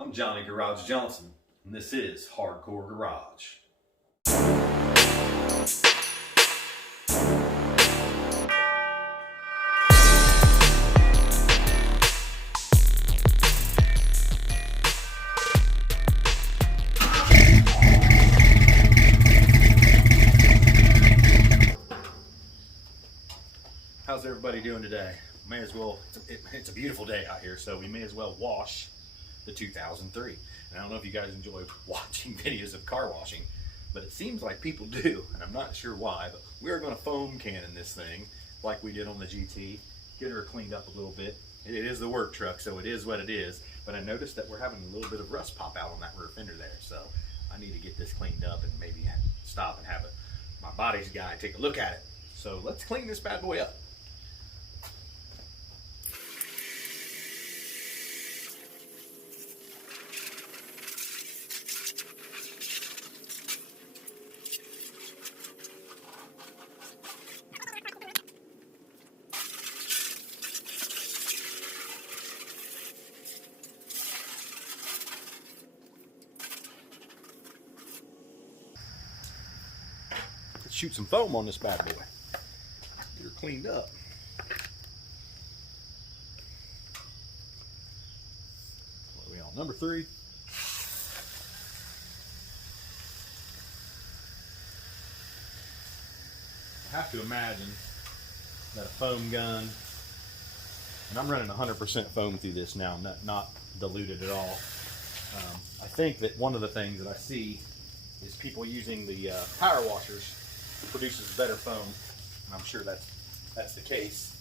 I'm Johnny Garage Johnson, and this is Hardcore Garage. How's everybody doing today? May as well, it's a beautiful day out here, so we may as well wash the 2003. And I don't know if you guys enjoy watching videos of car washing, but it seems like people do, and I'm not sure why, but we're going to foam cannon this thing like we did on the GT, get her cleaned up a little bit. It is the work truck, so it is what it is, but I noticed that we're having a little bit of rust pop out on that rear fender there, so I need to get this cleaned up and maybe stop and have my body's guy take a look at it. So let's clean this bad boy up. Shoot some foam on this bad boy. Get her cleaned up. What are we on? Number 3. I have to imagine that a foam gun, and I'm running 100% foam through this now, not diluted at all. I think that one of the things that I see is people using the power washers produces better foam, and I'm sure that's the case.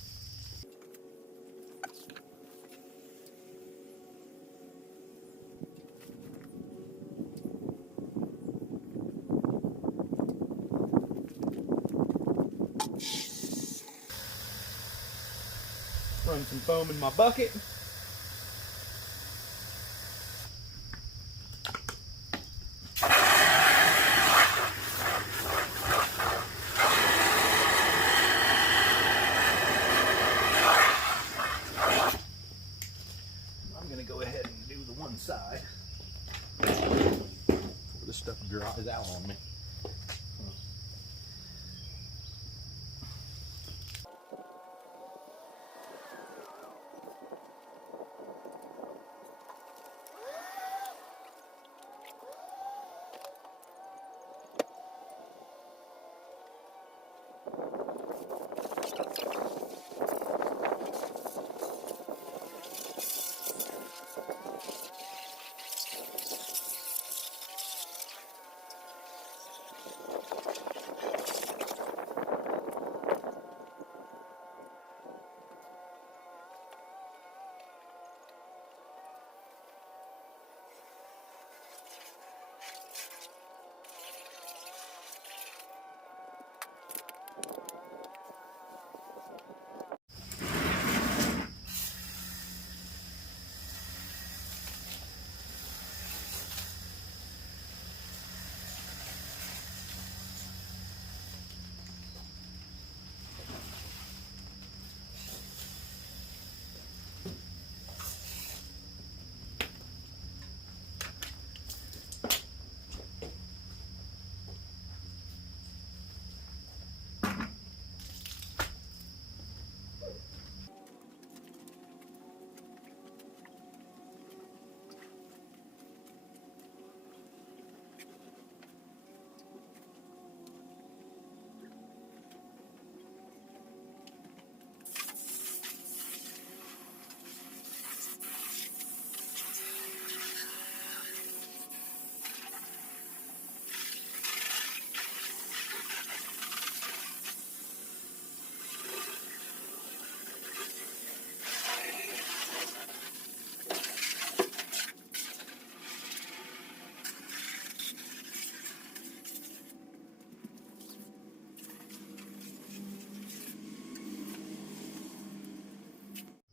Run some foam in my bucket. Side before this stuff dries out on me.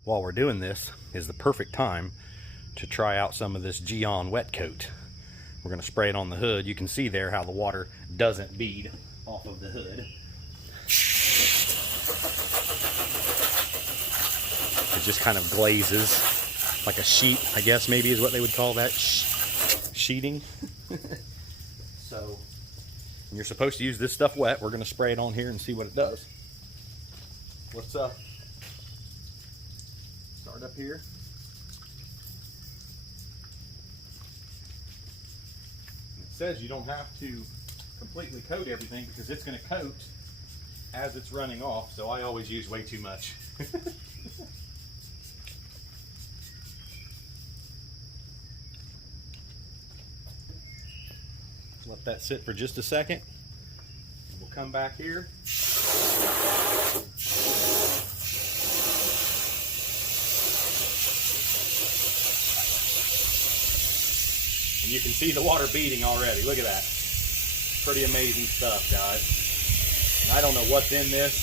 While we're doing this is the perfect time to try out some of this Gyeon Wet Coat. We're going to spray it on the hood. You can see there how the water doesn't bead off of the hood. It just kind of glazes. like a sheet, I guess maybe is what they would call that, sheeting. So you're supposed to use this stuff wet. We're going to spray it on here and see what it does. Let's start up here. It says you don't have to completely coat everything because it's going to coat as it's running off, so I always use way too much. Let that sit for just a second. We'll come back here. And you can see the water beating already. Look at that. Pretty amazing stuff, guys. And I don't know what's in this,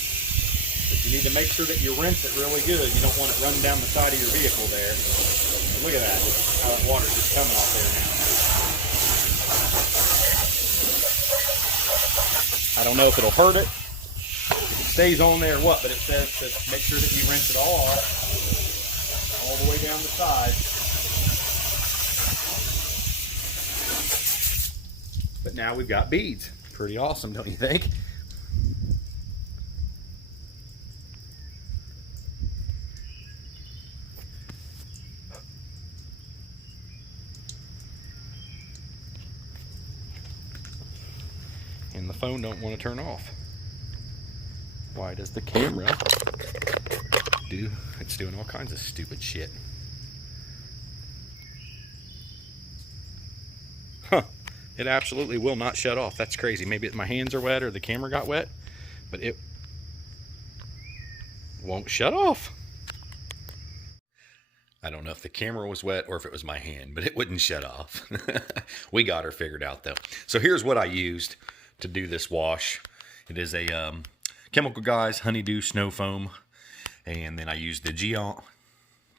but you need to make sure that you rinse it really good. You don't want it running down the side of your vehicle there. And look at that, how that water's just coming off there now. I don't know if it'll hurt it, if it stays on there or what, but it says to make sure that you rinse it all off, all the way down the side. But now we've got beads. Pretty awesome, don't you think? And the phone don't want to turn off. Why does the camera do? It's doing all kinds of stupid shit. Huh. It absolutely will not shut off. That's crazy. Maybe my hands are wet or the camera got wet, but it won't shut off. I don't know if the camera was wet or if it was my hand, but it wouldn't shut off. We got her figured out though. So here's what I used to do this wash. It is a Chemical Guys Honeydew Snow Foam, and then I used the Gyeon,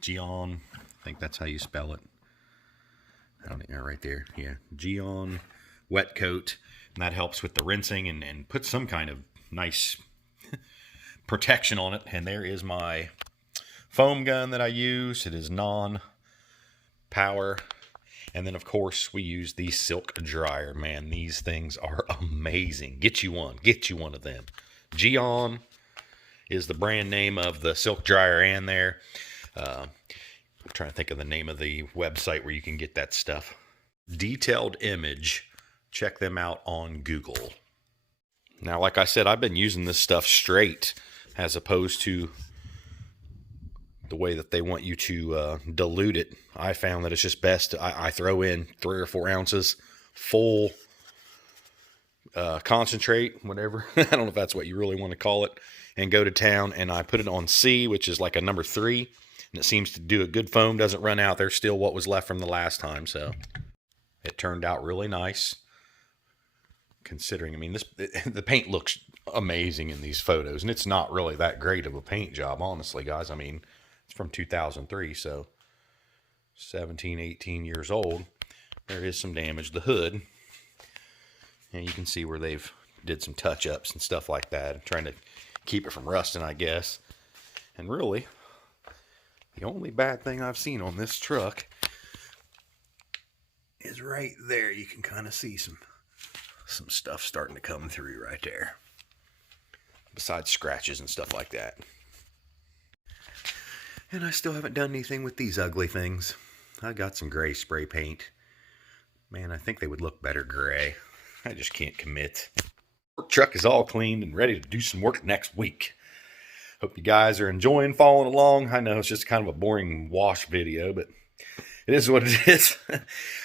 I think that's how you spell it. I don't know, right there, yeah, Gyeon Wet Coat, and that helps with the rinsing and put some kind of nice protection on it. And there is my foam gun that I use. It is non-power. And then, of course, we use the silk dryer. Man, these things are amazing. Get you one. Get you one of them. Gyeon is the brand name of the silk dryer and there. I'm trying to think of the name of the website where you can get that stuff. Detailed Image. Check them out on Google. Now, like I said, I've been using this stuff straight as opposed to the way that they want you to dilute it. I found that it's just best I throw in 3 or 4 ounces full concentrate, whatever. I don't know if that's what you really want to call it, and go to town. And I put it on C, which is like a number 3, and it seems to do a good foam. Doesn't run out. There's still what was left from the last time, so it turned out really nice. Considering, I mean, the paint looks amazing in these photos, and it's not really that great of a paint job, honestly, guys. I mean, it's from 2003, so 17, 18 years old. There is some damage. The hood, and you can see where they've did some touch-ups and stuff like that, trying to keep it from rusting, I guess. And really, the only bad thing I've seen on this truck is right there. You can kind of see some stuff starting to come through right there, besides scratches and stuff like that. And I still haven't done anything with these ugly things. I got some gray spray paint. Man, I think they would look better gray. I just can't commit. Work truck is all cleaned and ready to do some work next week. Hope you guys are enjoying following along. I know it's just kind of a boring wash video, but it is what it is.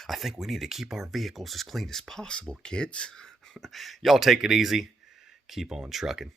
I think we need to keep our vehicles as clean as possible, kids. Y'all take it easy. Keep on trucking.